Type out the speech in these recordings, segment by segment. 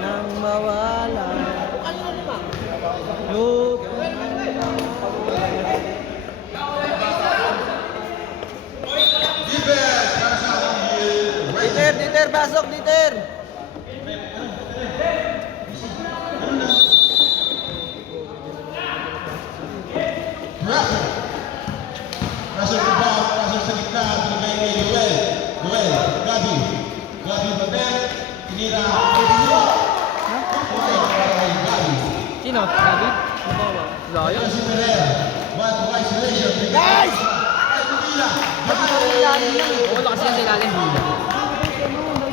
nang mawala. Huwag ka nang mawala. Diter, pasok, Diter! Pasok sa bawat, pasok sa gitna, pinagay kay Joel. Gabi Babel, tinira. Gabi. Sino? Gabi? Layo? Si Ferrer, one isolation. Guys! Oo, lakas yan sa ilalim.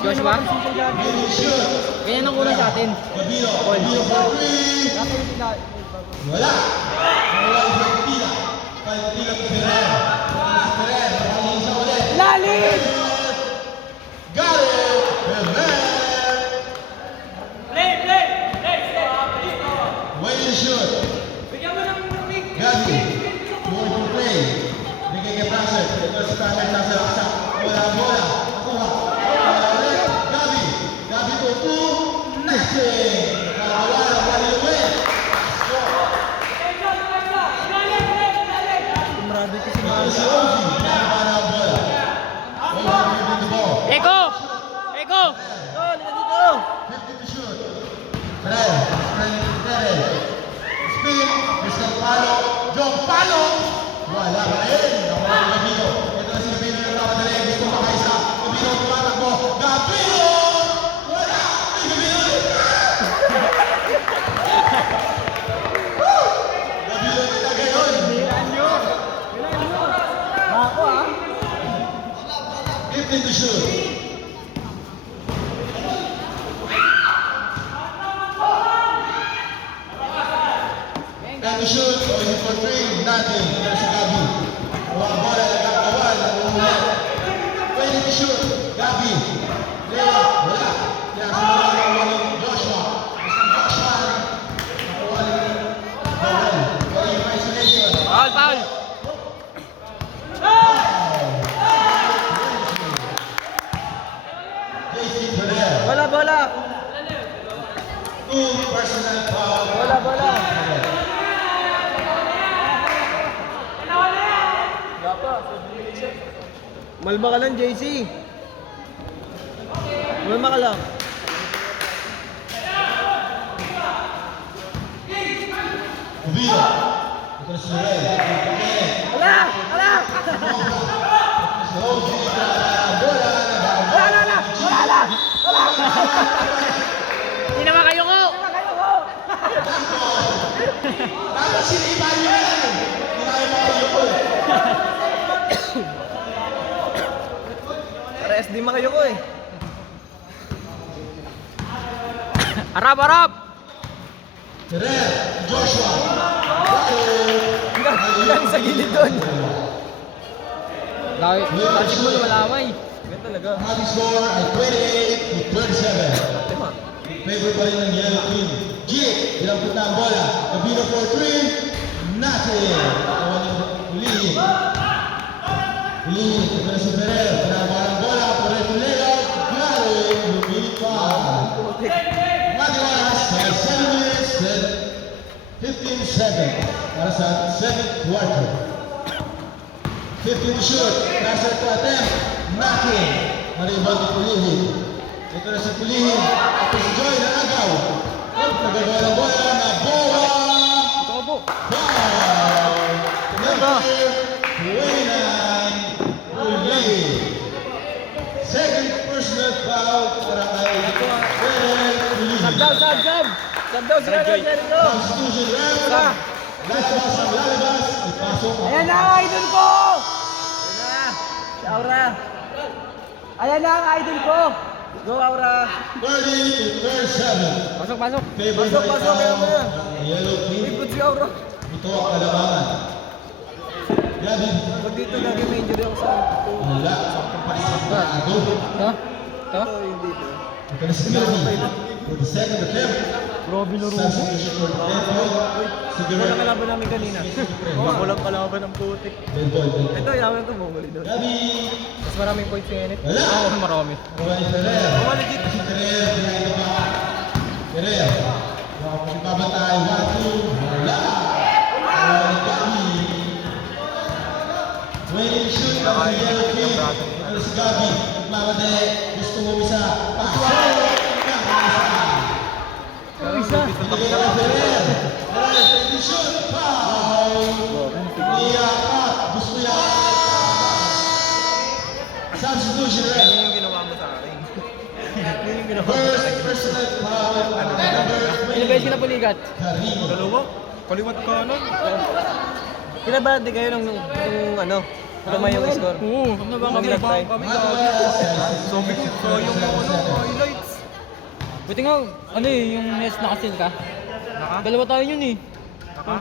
Joshua? Ganyan ang kulang sa atin. Gabino for three. Wala yung Pagpila. Pagpila kay Ferrer. Si Ferrer, nakalihin siya ulit. Lalim! Got it! Ferrer! Wait and shoot. Gabi, going to play. Bigay kay Praser. Ito si Praser, Praser, aksak. Bola. Kuha. Gabi to two. Nesting. Wala win. Kumrado ko si Ito si Ozi. Nakabana ang bola. Ozi moving the ball. Eko! Dito, dito! 50 to shoot. Ferrer. Spin. Mr. Palo. Jong Palo. Wala pa rin. Nawala ang Gabino. Ito na si Gabino yung napadali. Gusto makaisa. Gabino tumatakbo. Gabino! Wala! Ay, Gabino! Gabino talaga yun. Ako ah! 15 to shoot. And to shoot. Only for three. Nothing. Ito si Gabi. Bola nagkakawan. Nanguhulat. 20 to shoot. Gabi. Lewa. Wala. Kaya simula ng walang Joshua. Isang Joshua. Nakuha ni Joel. Wala yung isolation. Foul! JC Ferrer. Bola! Two personal foul. Bola! Malma ka lang, JC. Malma ka lang. Uvira. Ito na si Joel. Ala! Si Ozi. Bola. Hindi naman kayo ko! Tapos siniba niyo yan. Hindi tayo makayo. Para SD makayo ko eh. Arap! Ferrer. Joshua. Hanggang sa gilid doon. Lagi mo lumalaway. Ganun talaga. Happy score ay 28 to 27. Lima. Favorite pa rin ng yellow team. G. Ilang punta ang bola. Gabino for 3. Nothing. Kawan yung Ulihin. Ito na si Ferrer. Pinagawa ng bola. Ferrer to layout. Galing. Lumili pa. Matiwas. 7 minutes and 15 seconds. Para sa 7th quarter. 15 to shoot. Nasser to attempt. Nothing. Maribag ni Ulihin. Ito na si Pulihin. Ito si Joy na agaw. Nagagawa ng bola na bola. Ito ko po. Foul. Number 29. Pulihin. Second personal foul para kay Ferrer Pulihin. Sab daw, sila na, Jericho. Substitution round. Lalabas. Ipasok. Ayan na ang idol ko! Ayan na, si Aura. Ayan na ang idol ko! Go, Aura! 30 to 37. Pasok! Favorite Pasok, by kaya mo na. Yellow team. Ikot si Aura. Ito ang kalamangan. Gabi. Pag dito lagi may injury ako sa Wala. Ito. Ha? ito, yung dito. Ito na si Gabi. For the second attempt. Grabe na Substitution for the dead ball. Si Wala Guerrero. kalaban namin kanina. Walang kalaban ng putik. Dead ball. Ito, yaman ito, bumuli doon. Gabi. Mas maraming points ngayon eh. Wala. Oo, marami. Juan Ferrer. Bumali dito. Si Ferrer behind the back. Pereira. Ibabatay, 1-2, wala. Wala ni Gabi. Waiting shoot para sa yellow team. Ano si Gabi? Magmamadali. Gusto mo isa. Pasok! Isa. Binigay na Pereira. Waiting shoot. Foul. Iyakat. Gusto niya. Substitution ref. Yung ginawa mo sa akin. Yung ginawa mo. First personal foul. Ilang beses ka na puligat? Carino. Dalawa. Kaliwat ka na. Kinabante kayo nung ano? Tumay yung score. Oo. Ano ba kami? Nag-try. Sabi ko, So yung highlights. Buti nga, ano eh, yung nest nakasil ka. Naka? Dalawa tayo yun eh. Naka?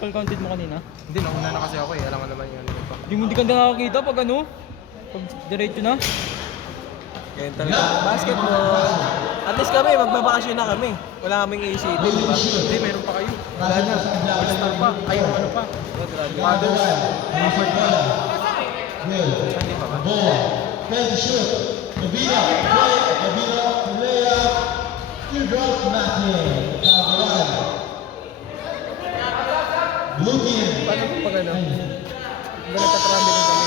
Full counted mo kanina. Hindi, nauna na kasi ako eh. Alam mo naman yun. Yung hindi ka nakakita pag ano, pag diretso na. Kaya talaga. Basketball. At least kami, magbabakasyon na kami. Wala kaming iisipin, di ba? Hindi, meron pa kayo. Wala na. All-star pa. Ay, ano pa. Fathers. Hindi pa ba? Paano po pag ano? Nagtatravel lang kami.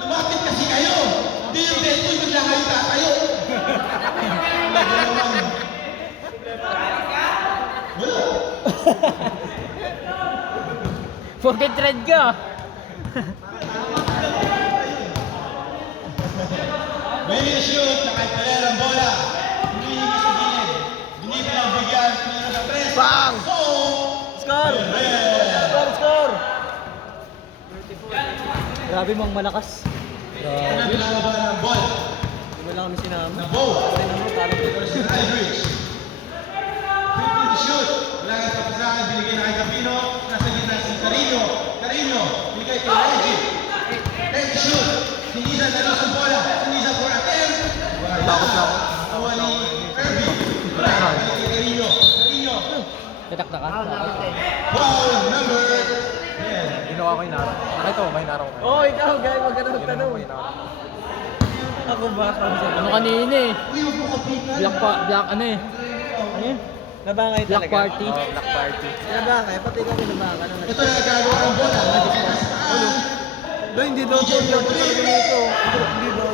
Lumapit kasi kayo! Hindi yung beto yung bigla kayo tatayo! Wala! Forget thread ka. May shoot, nakaipaler ang bola. Hinihigis sa gilid. Binibig ang bigyan, pinira sa tres. Bang! So, Score! Score! Score! Grabe mong malakas. pinaglaban ang ball. Hindi mo lang kami sinama. Na bow. Kasi naman, parang First and Irish. 50 shoot. Wala nga sa pasahan, binigay na kay Capino. Nasa gitna si Carino. Carino, binigay kay Reggie. Reggie shoot. Sinisa na lang ang bola. Sinisa for attempt. Takot na ako. Awa ni Irving. Binigay kay Carino. Carino. Tatakta ka. Foul number 10. Ginawa ko yung naro. Nakita mo ba yung naro ko? Oh, ikaw, guys, wag ka na magtanong. Ako ba? Ano kanina eh? Uy, huwag mo kapitan. Black ano eh? Ano yun? Nabangay Black talaga. party. Oo, black party. Nabangay, pati kami nabangay. Ito na nagagawa ng bola. Doon, hindi daw ito. Hindi daw ito. Hindi daw.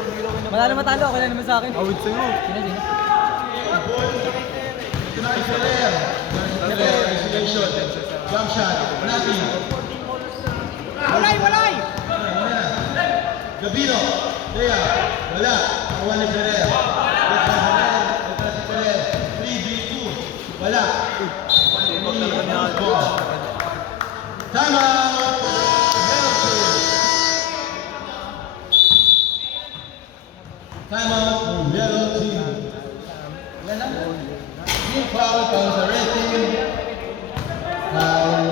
Wala naman talo, wala naman sa akin. Awit sa'yo. Sino? Ito na kay Ferrer. Isolation. Jump shot. Nothing. Walay! Gabino. Lea. Wala. Awan ni Ferrer. Ito si Ferrer. 3v2. Wala. Time out. Time out for yellow team. Team foul comes the red team. Foul.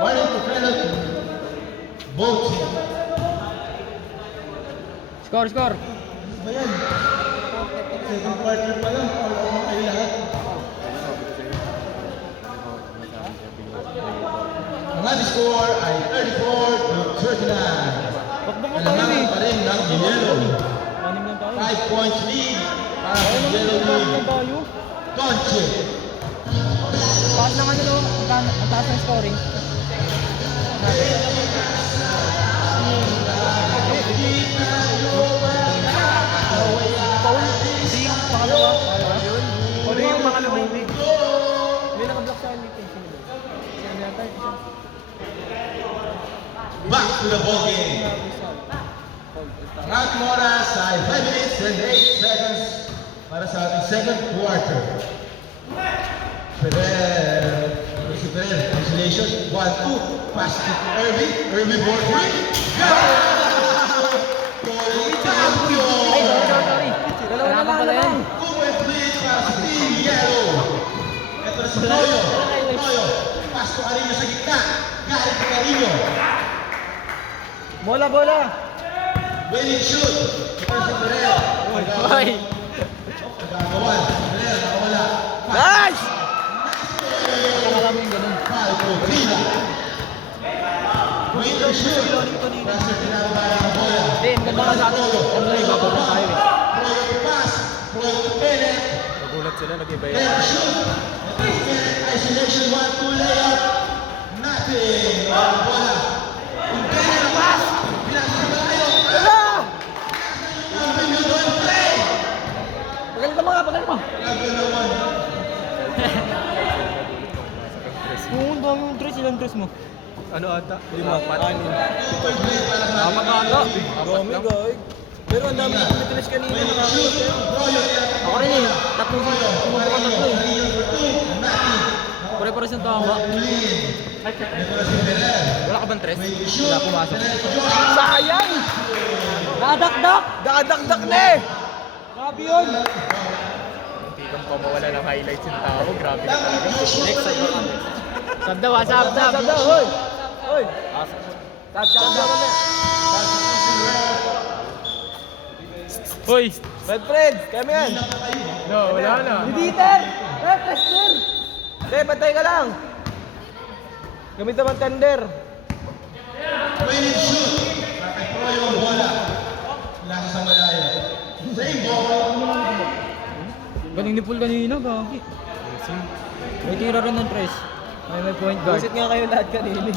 Warning for penalty. Both team. Score! Ba yan? Second quarter pa lang. Foul kayo lahat. Ang ating score ay 34-39. Bakbak na tayo eh. Kailangan pa rin ng yellow. Anim lang tayo. 5 points lead para sa yellow Anim team. lang tayo. Conche. Taas naman ito. Ang taas ng scoring. Hindi yung pangalawa. Ano yung pangalawa hindi? May nakablock sa akin dito. Back to the ball game. Ang ating oras ay 5 minutes and 8 seconds para sa ating second quarter. Ferrer. Si Ferrer. Isolation. 1-2. Pass to Irving. Irving for 3. Ay, sorry. Dalawa na Kailangan pala yan. 2 point lead para sa Team Yellow. Ito na si Toyo. Toyo. Pass to Carino sa gitna. Galing kay Carino. Bola! Winning shoot. Ito na si Ferrer. Hoy! Gagawan. Ferrer. Nakawala. Nice! Alam mo yung ganun. Foul to Trina. Winning shoot. Para sa pinababa ng bola. Hindi, ang ganda ka sa atin. Ano na ibababa tayo eh. sila, nag-iba yun. Ready to shoot. Isolation 1-2 layup. Nothing. Bola. Kung kaya na pass. Pinasama kayo. Wala! You don't play. Pagalit mo nga, pagalit mo. Level naman. Yung dami yung dress, ilang dress mo? Ano ata? 5, 4. Super play para sa Tama ka ata. Dami, guy. Pero ang dami yung mitilis kanina. Nakakita sa'yo. Ako rin eh. Sumubukan tatlo eh. Pare-pares yung tama. Wala ka bang tres? Wala pumasok. Sayang! Nadakdak! Dadakdak na eh! Grabe yun! Hindi kang pamawala ng highlights yung tao. Grabe ka talaga. Next side ba kami? Sab daw, sab. Sab daw, hoy! Hoy! Sab daw kami. Hoy! Red Fred, kami yan. No, wala na. Dieter! Tester! Hindi, bantay ka lang. Gamit naman tender. When it shoot. Nakipro yung bola. Lang sa malayo. Same ball. Galing ni Paul kanina, gagi. May tira rin ng tres. May point guard. Busit nga kayo lahat kanina.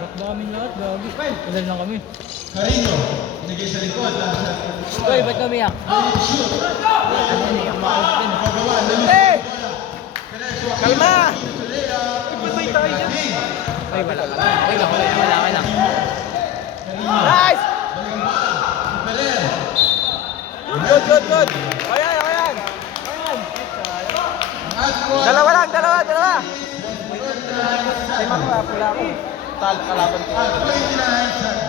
Rock ba kami lahat, gagi. Ilan lang kami. Carino. Nagay sa likod. Lang sa Hoy, ba't kami yak? shoot. Magawa. Hindi! Kalma! Ipatay tayo dyan. Ay, wala ka lang. Okay lang, okay lang. Nice! Peler. Good, good, good. Ayan, ayan. Dalawa lang, dalawa. Ay, pula ako. Kalaban ko.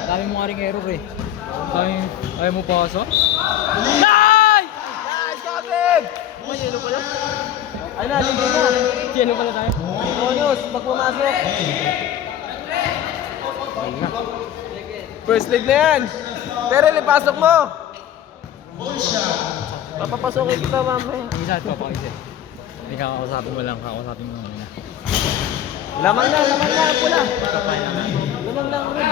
Dami mo nga rin error eh. Ayaw mo pasok? Nice! Nice, Gavin! May yelo pala. Ay na, libre na. Yelo pala tayo. Bonus, pag pumasok. First league na yan. Pero ipasok mo. Papapasokin kita mamaya. Isa at papakita. Hindi kakausapin mo lang, kakausapin mo muna. Lamang na, pula. Lamang lang rin.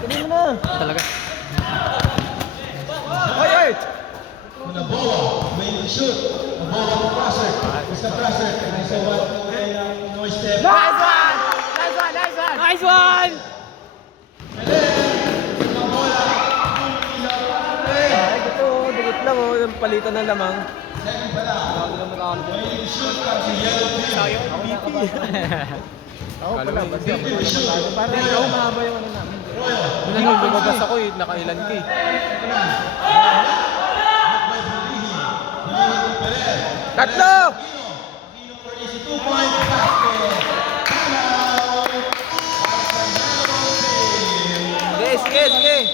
Sabi mo na. Talaga. Oy, oy! Naboa. May shoot. Naboa ng crosser. Mr. Crosser. Isa what? No step. Nice one! Nice one, nice one! Nice one! Ay, ito, dikit lang oh, yung palitan ng lamang. Ako pala, basta parang ikaw mahaba yung ano namin. Hindi nung lumabas ako eh, nakailan ka eh. Tatlo! Sige, sige, sige.